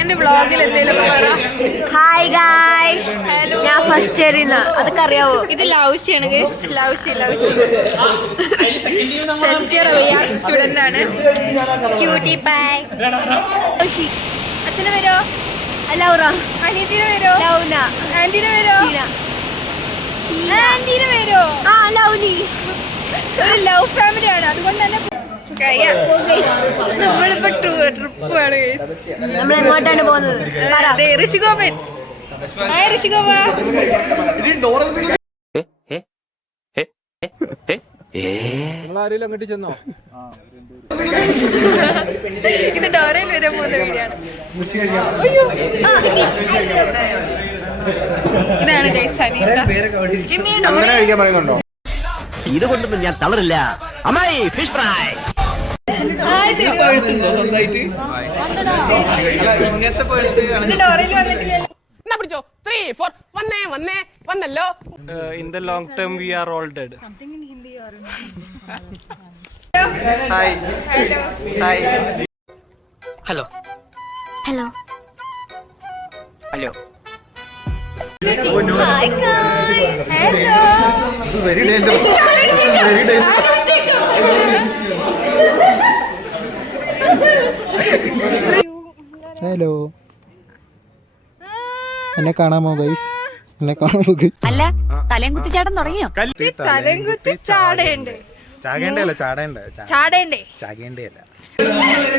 എന്റെ വ്ളോഗിൽ എന്തെങ്കിലും പറ. ഹായ് ഗായ്സ്, ഞാൻ ഫസ്റ്റ് ഇയറിന്ന്, അതൊക്കെ അറിയാവോ? ഇത് ലൗഷിയാണ് ഗൈസ്, ലൗഷി ഫസ്റ്റ് ഇയർ സ്റ്റുഡന്റ് ആണ്. ക്യൂട്ടി പായ്. അച്ഛന് വരോ? ലൗറ. അനിയത്തിന് വരോ? ലൗന. ആന്റിന് വരോ? ആന്റിന് വരോ? ലൗലി. ഒരു ലവ് ഫാമിലി ആണ്, അതുകൊണ്ട് തന്നെ നമ്മളിപ്പോ ട്രിപ്പാണ്. നമ്മൾ എങ്ങോട്ടാണ് പോകുന്നത്? ഋഷിഗോപൻ. ഋഷിഗോപ അങ്ങോട്ട് ചെന്നോ? ഇത് ഡോറയിൽ വരെ പോകുന്ന വീഡിയോ ആണ്. ഇതാണ് ഗൈസ് അനീത. ഇതുകൊണ്ടൊന്നും ഞാൻ തളരില്ല. അമ്മായി ഫിഷ് ഫ്രൈ. ഇങ്ങനത്തെ പേഴ്സ് ഡോറയിൽ വന്നിട്ടില്ലല്ലോ. പിടിച്ചോ. 3 4 വന്നേ വന്നേ വന്നല്ലോ. In the long term we are all dead. Hi hello. Hi hello hello. Hello. Hi guys. Hello. This is very dangerous. This is very dangerous. Hello, എന്നെ കാണാമോ ഗൈസ്? എന്നെ കാണാമോ? അല്ല, തലയും കുത്തിച്ചാട്ടം തുടങ്ങിയോ? തലയും കുത്തി ചാടേണ്ടേ? ചാകേണ്ടല്ല, ചാടേണ്ട. ചാടേണ്ടേ ചാകേണ്ടല്ല.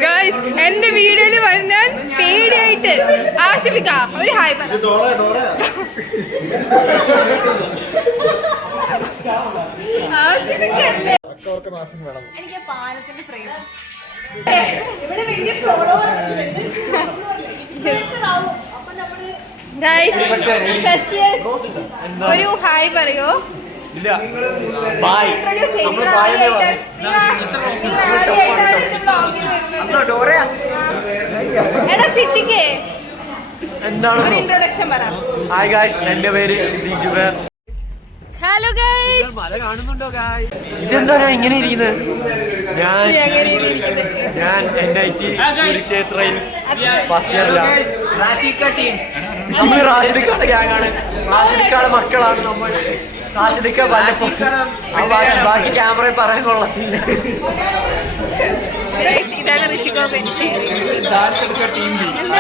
ഗൈസ്, എന്റെ വീഡിയോയിൽ വന്നാൽ പേടിയായിട്ട് ആശിപ്പിക്ക ഒരു ഹായ് പറ. ആശിപ്പിക്കല്ലേ? എനിക്ക് പാലത്തിന്റെ ഫ്രെയിം. ഇവിടെ വലിയ ഒരു ഹായ് പറയോ? എടാ സിദ്ദിഖേ, ഒരു ഇൻട്രൊഡക്ഷൻ പറ. ഹായ് ഗായ്സ്, എന്റെ പേര് സിദ്ദീഖ് ജുബൈർ. Hello guys. ഇതെന്താ ഇങ്ങനെ ഇരിക്കുന്നത്? ഞാൻ NIT കുരുക്ഷേത്രയിൽ ഫസ്റ്റ് ഇയറിലാണ്. നമ്മൾ റാഷിദിക്കാടെ ഗ്യാങ്ങാണ്. റാഷിദിക്കാടെ മക്കളാണ് നമ്മൾ. റാഷിദിക്ക ബാക്കി ക്യാമറയിൽ പറയാൻ കൊള്ളത്തില്ല. ഇതാണ് ഋഷിഗോപൻ. എന്താ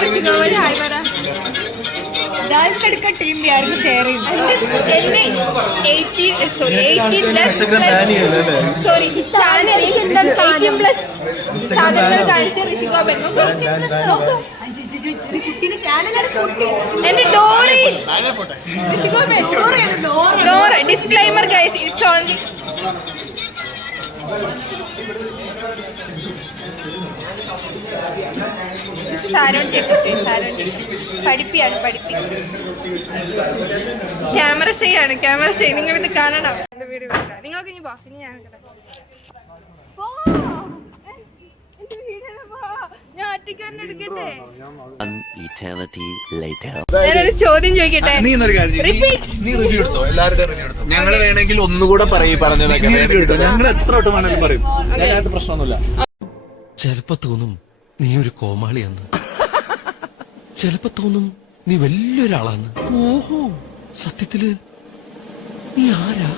ഋഷിഗോപൻ ഹായ് പറ. ദാൽക്കടുക്ക ടീം ആയിരുന്നു ഷെയർ ചെയ്യുന്നത്. എന്റെ 18 പ്ലസ് സാധനങ്ങൾ കാണിച്ച ഋഷിഗോപൻ. കുട്ടിന്റെ ചാനലാണ് എന്റെ ഡോറയിൽ Rishigopan. Dora disclaimer guys, it's only പഠിപ്പിയാണ്. ക്യാമറ ഷെയ്യാണ്, ക്യാമറ ഷെയ്. നിങ്ങൾ ഇത് കാണണം. വീഡിയോ നിങ്ങൾക്ക് ഇനി ഇനി ഞാൻ ഞാൻ ഒറ്റയ്ക്ക് തന്നെ എടുക്കട്ടെ. ഞാനൊരു ചോദ്യം ചോദിക്കട്ടെ. നീ റിവ്യൂ എടുത്തോ, എല്ലാവരുടെ റിവ്യൂ എടുത്തോ. ഞങ്ങൾ വേണമെങ്കിൽ ഒന്നുകൂടെ പറഞ്ഞതൊക്കെ ഞങ്ങൾ എത്ര വട്ടം വേണമെങ്കിലും പറയും. അതിനകത്ത് പ്രശ്നമൊന്നുമില്ല. ചിലപ്പോ തോന്നും നീ ഒരു കോമാളിയാന്ന്, ചിലപ്പോ തോന്നും നീ വലിയൊരാളാന്ന്. ഓഹോ, സത്യത്തില് നീ ആരാ?